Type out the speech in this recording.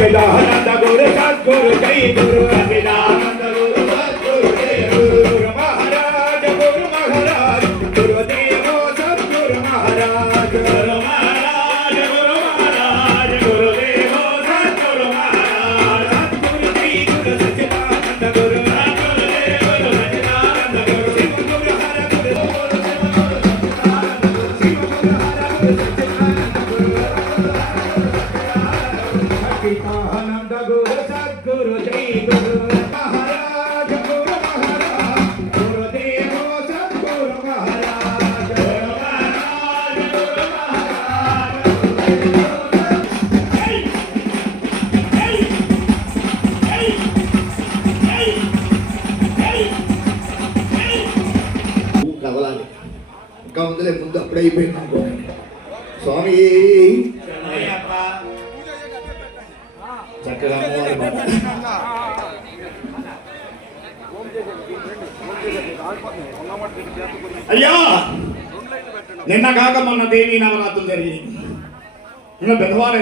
Together, Sachidananda గురు సద్గురు జై గురు మహారాజ గురు గురుదేవో సద్గురు గురు మహారాజ గురు కదలాలి. ఇంకా ఉందిలే ముందు అప్పుడైపోయింది స్వామి చక్కగా అయ్యా! నిన్న కాక మొన్న దేవి నవరాత్రులు జరిగింది ఇంకా పెద్దవారు